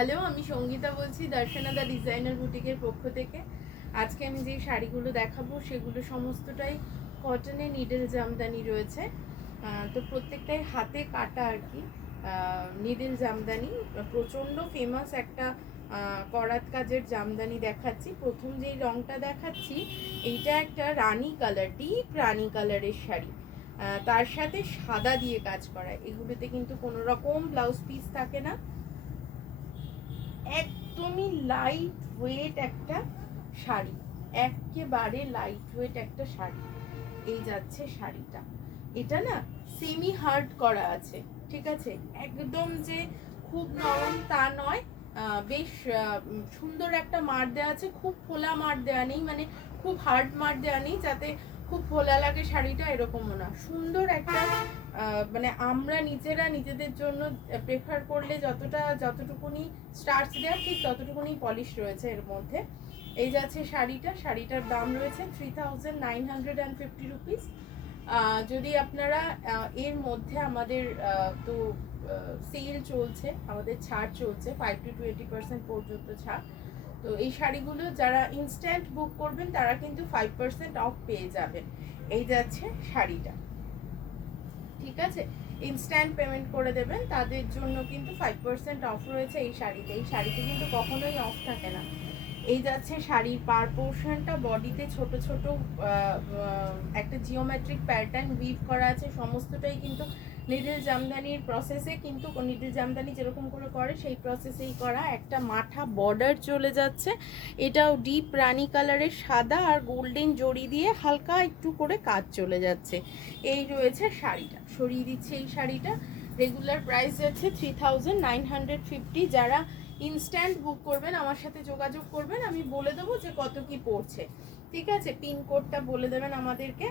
Hello, আমি সঙ্গীতা বলছি দর্শনা দা designer বুটিকের পক্ষ থেকে। আজকে আমি যে শাড়িগুলো দেখাবো সেগুলো সমস্তটাই কটনে নিডল জামদানি রয়েছে। তো প্রত্যেকটাই হাতে কাটা আর কি নিডল জামদানি। প্রচণ্ড ফেমাস একটা করাত কাজের জামদানি দেখাচ্ছি। প্রথম যেই রংটা দেখাচ্ছি এইটা একটা রানী কালার, ডিপ রানী কালারের শাড়ি। তার সাথে সাদা দিয়ে কাজ করা। এগুলোতে কিন্তু কোনো রকম ব্লাউজ পিস থাকে না, একদমই লাইট ওয়েট একটা শাড়ি, একেবারে লাইট ওয়েট একটা শাড়ি। এই যাচ্ছে শাড়িটা, এটা না সেমি হার্ড করা আছে, ঠিক আছে? একদম যে খুব নরম তা নয়, বেশ সুন্দর একটা মার দেওয়া আছে। খুব ফোলা মার দেওয়া নেই, মানে খুব হার্ড মার দেওয়া নেই যাতে খুব ফোলা লাগে শাড়িটা, এরকমও না। সুন্দর একটা মানে আমরা নিজেরা নিজেদের জন্য প্রেফার করলে যতটুকুনি স্টার্চ দেওয়া ঠিক ততটুকুনি পলিশ রয়েছে এর মধ্যে। এই যাচ্ছে শাড়িটা, শাড়িটার দাম রয়েছে 3950 রুপিস। যদি আপনারা এর মধ্যে আমাদের তো সেল চলছে, আমাদের ছাড় চলছে 5 to 20% পর্যন্ত ছাড়। তো এই শাড়িগুলো যারা ইনস্ট্যান্ট বুক করবেন তারা কিন্তু 5% অফ পেয়ে যাবেন। এই যাচ্ছে শাড়িটা, ঠিক আছে? ইনস্ট্যান্ট পেমেন্ট করে দেবেন তাদের জন্য কিন্তু 5% অফ রয়েছে এই শাড়িতে। এই শাড়িতে কিন্তু কখনোই অফ থাকে না। এই যাচ্ছে শাড়ির পার পোর্শনটা, বডিতে ছোট ছোট একটা জিওমেট্রিক প্যাটার্ন উইভ করা আছে। সমস্তটাই কিন্তু নিডল জামদানির প্রসেসে, কিন্তু নিডল জামদানি যেরকম করে সেই প্রসেসেই করা। একটা মাথা বর্ডার চলে যাচ্ছে, এটাও ডিপ রানি কালারের সাদা আর গোল্ডেন জড়ি দিয়ে হালকা একটু করে কাজ চলে যাচ্ছে। এই রয়েছে শাড়িটা, সরিয়ে দিচ্ছে এই শাড়িটা। রেগুলার প্রাইস যাচ্ছে 3950। যারা ইনস্ট্যান্ট বুক করবেন আমার সাথে যোগাযোগ করবেন, আমি বলে দেবো যে কত কি পড়ছে, ঠিক আছে? পিনকোডটা বলে দেবেন আমাদেরকে।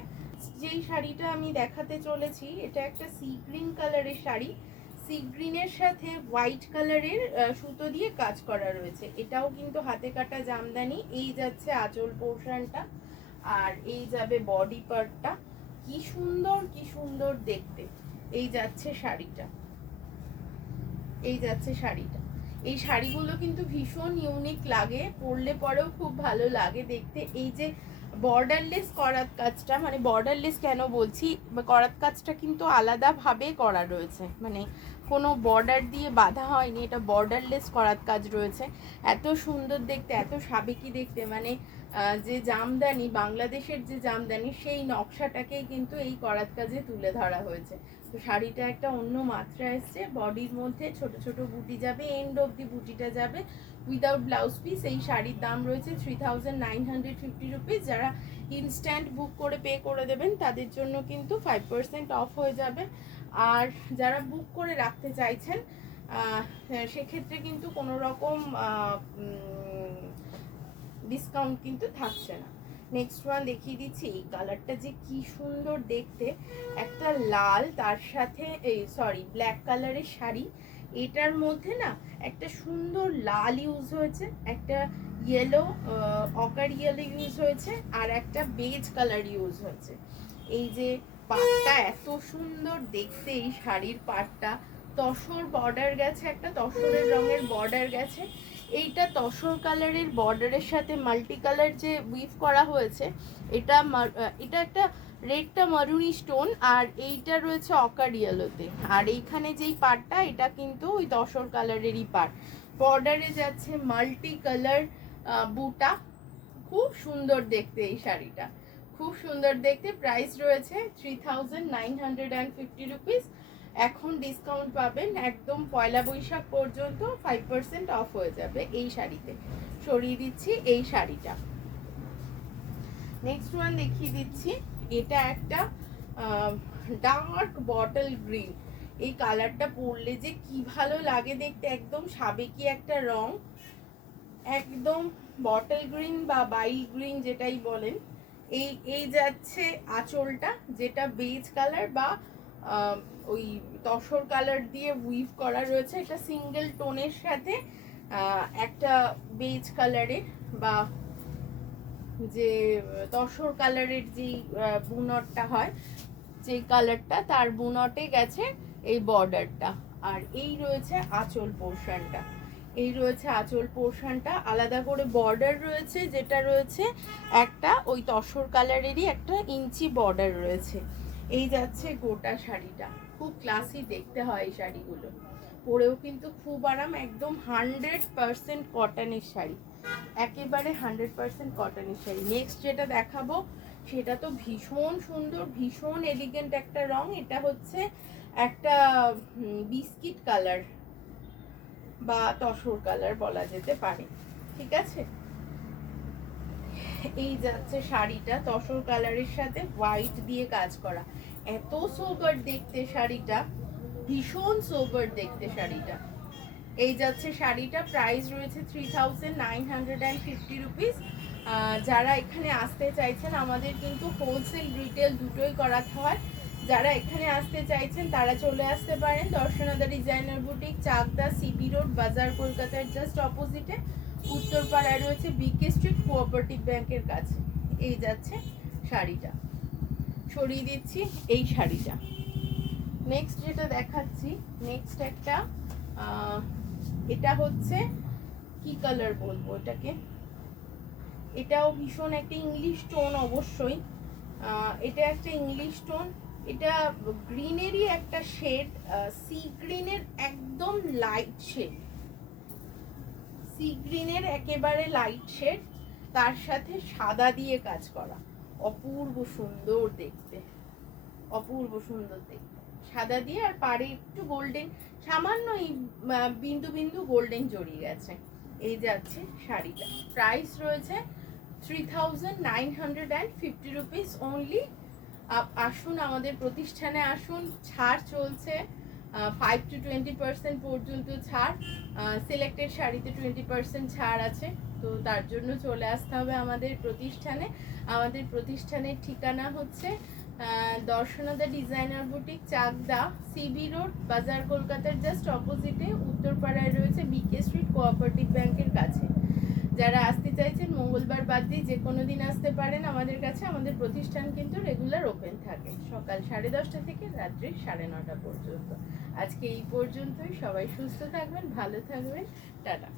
যেই শাড়িটা আমি দেখাতে চলেছি এটা একটা সি গ্রিন কালারের শাড়ি। সি গ্রিনের সাথে হোয়াইট কালারের সুতো দিয়ে কাজ করা রয়েছে। এটাও কিন্তু হাতে কাটা জামদানি। এই যাচ্ছে আঁচল পোর্শনটা, আর এই যাবে বডি পার্টটা। কি সুন্দর কি সুন্দর দেখতে। এই যাচ্ছে শাড়িটা, এই যাচ্ছে শাড়িটা। এই শাড়িগুলো কিন্তু ভীষণ ইউনিক লাগে, পরলে পরেও খুব ভালো লাগে দেখতে। এই যে বর্ডারলেস করাত কাজটা, মানে বর্ডারলেস কেন বলছি, করাত কাজটা কিন্তু আলাদাভাবে করা রয়েছে, মানে কোনো বর্ডার দিয়ে বাঁধা হয়নি, এটা বর্ডারলেস করাত কাজ রয়েছে। এত সুন্দর দেখতে, এত সাবেকি দেখতে, মানে যে জামদানি, বাংলাদেশের যে জামদানি সেই নকশাটাকেই কিন্তু এই করাত কাজে তুলে ধরা হয়েছে। তো শাড়িটা একটা অন্য মাত্রা এসছে। বডির মধ্যে ছোট ছোট বুটি যাবে, এন্ড অবধি বুটিটা যাবে উইদাউট ব্লাউজ পিস। এই শাড়ির দাম রয়েছে 3950 রুপিস। যারা ইনস্ট্যান্ট বুক করে পে করে দেবেন তাদের জন্য কিন্তু 5% অফ হয়ে যাবে। আর যারা বুক করে রাখতে চাইছেন সেক্ষেত্রে কিন্তু কোনো রকম ডিসকাউন্ট কিন্তু থাকছে না। নেক্সট ওয়ান দেখিয়ে দিচ্ছি। এই কালারটা যে কি সুন্দর দেখতে, একটা লাল তার সাথে এই ব্ল্যাক কালারের শাড়ি, এটার মধ্যে না একটা সুন্দর লাল ইউজ হয়েছে, একটা ইয়েলো অকার ইয়েলো ইউজ হয়েছে, আর একটা বেজ কালার ইউজ হয়েছে। এই যে পাটটা এত সুন্দর দেখতে, এই শাড়ির পাটটা তসর বর্ডার গেছে, একটা তসরের রঙের বর্ডার গেছে। এইটা তসর কালারের বর্ডারের সাথে মাল্টি কালার যে উইভ করা হয়েছে, এটা এটা একটা রেডটা মারুনি স্টোন, আর এইটা রয়েছে অকার ইয়েলোতে। আর এইখানে যেই পাটটা, এটা কিন্তু ওই তসর কালারেরই পাট। বর্ডারে যাচ্ছে মাল্টি কালার বুটা। খুব সুন্দর দেখতে এই শাড়িটা, খুব সুন্দর দেখতে। প্রাইস রয়েছে 3950 রুপিস। এখন ডিসকাউন্ট পাবেন একদম পয়লা বৈশাখ পর্যন্ত, 5% অফ হয়ে যাবে এই শাড়িতে। সরিয়ে দিচ্ছি এই শাড়িটা। নেক্সট ওয়ান দেখিয়ে দিচ্ছি। এটা একটা ডার্ক বটল গ্রিন। এই কালারটা পরলে যে কি ভালো লাগে দেখতে, একদম সাবেকি একটা রং, একদম বটল গ্রিন বা বাইল গ্রিন যেটাই বলেন। এই যাচ্ছে আঁচলটা, যেটা বেজ কালার বা ওই তসর কালার দিয়ে উইভ করা রয়েছে। এটা সিঙ্গেল টোনের সাথে একটা বেজ কালারের বা যে তসর কালারের যে বুনটটা হয়, যে কালারটা, তার বুনটে গেছে এই বর্ডারটা। আর এই রয়েছে আঁচল পোর্শনটা। এই রয়েছে আঁচল পোর্শনটা, আলাদা করে বর্ডার রয়েছে, যেটা রয়েছে একটা ওই তসর কালারেরই একটা ইঞ্চি বর্ডার রয়েছে। এই যাচ্ছে গোটা শাড়িটা, খুব ক্লাসি দেখতে হয় এই শাড়িগুলো, পরেও কিন্তু খুব আরাম, একদম 100% কটনের শাড়ি, একেবারে 100% কটনের শাড়ি। নেক্সট যেটা দেখাবো সেটা তো ভীষণ সুন্দর, ভীষণ এলিগেন্ট একটা রং। এটা হচ্ছে একটা বিস্কিট কালার বা তসর কালার বলা যেতে পারে, ঠিক আছে। এই যাচ্ছে শাড়িটা, তসর কালারের সাথে হোয়াইট দিয়ে কাজ করা, এত সোবার দেখতে শাড়িটা, ভীষণ সোবার দেখতে শাড়িটা। এই যাচ্ছে শাড়িটা, প্রাইস রয়েছে 3950 রুপিস। যারা এখানে আসতে চাইছেন, আমাদের কিন্তু হোলসেল রিটেল দুটোই করাতে হয়, যারা এখানে আসতে চাইছেন তারা চলে আসতে পারেন দর্শনাদা designer boutique, Chakdah CB road, বাজার, কলকাতার জাস্ট অপোজিটে, উত্তরপাড়ায় রয়েছে বিকে স্ট্রিট, কোঅপারেটিভ ব্যাংকের কাছে। এই যাচ্ছে শাড়িটা, সরিয়ে দিচ্ছি এই শাড়িটা। নেক্সট যেটা দেখাচ্ছি, নেক্সট একটা এটা হচ্ছে কি কালার বলবো এটাকে, এটাও ভীষণ একটা ইংলিশ টোন, অবশ্যই এটা একটা ইংলিশ টোন, এটা গ্রিনেরই একটা শেড, সি গ্রিনের একদম লাইট শেড, সি গ্রিনের একেবারে লাইট শেড, তার সাথে সাদা দিয়ে কাজ করা, অপূর্ব সুন্দর দেখতে, অপূর্ব সুন্দর দেখতে, সাদা দিয়ে, আর পাড়ে একটু গোল্ডেন, সামান্য এই বিন্দু বিন্দু গোল্ডেন জড়িয়ে গেছে। এই যাচ্ছে শাড়িটা, প্রাইস রয়েছে 3950 রুপিস অনলি। আসুন আমাদের প্রতিষ্ঠানে আসুন, ছাড় চলছে 5 to 20% পর্যন্ত ছাড়, সিলেক্টেড শাড়িতে 20% ছাড় আছে, তো তার জন্য চলে আসতে হবে আমাদের প্রতিষ্ঠানে। আমাদের প্রতিষ্ঠানের ঠিকানা হচ্ছে দর্শনাদা designer boutique, Chakdah CB road, বাজার, কলকাতার জাস্ট অপোজিটে, উত্তরপাড়ায় রয়েছে বিকে স্ট্রিট, কোঅপারেটিভ ব্যাংকের কাছে। যারা আসতে চাইছেন মঙ্গলবার বাদ দিয়ে যে কোনো দিন আসতে পারেন আমাদের কাছে। আমাদের প্রতিষ্ঠান কিন্তু রেগুলার ওপেন থাকে সকাল 10:30 থেকে রাত্রি 9:30 পর্যন্ত। আজকে এই পর্যন্তই, সবাই সুস্থ থাকবেন, ভালো থাকবেন, টাটা।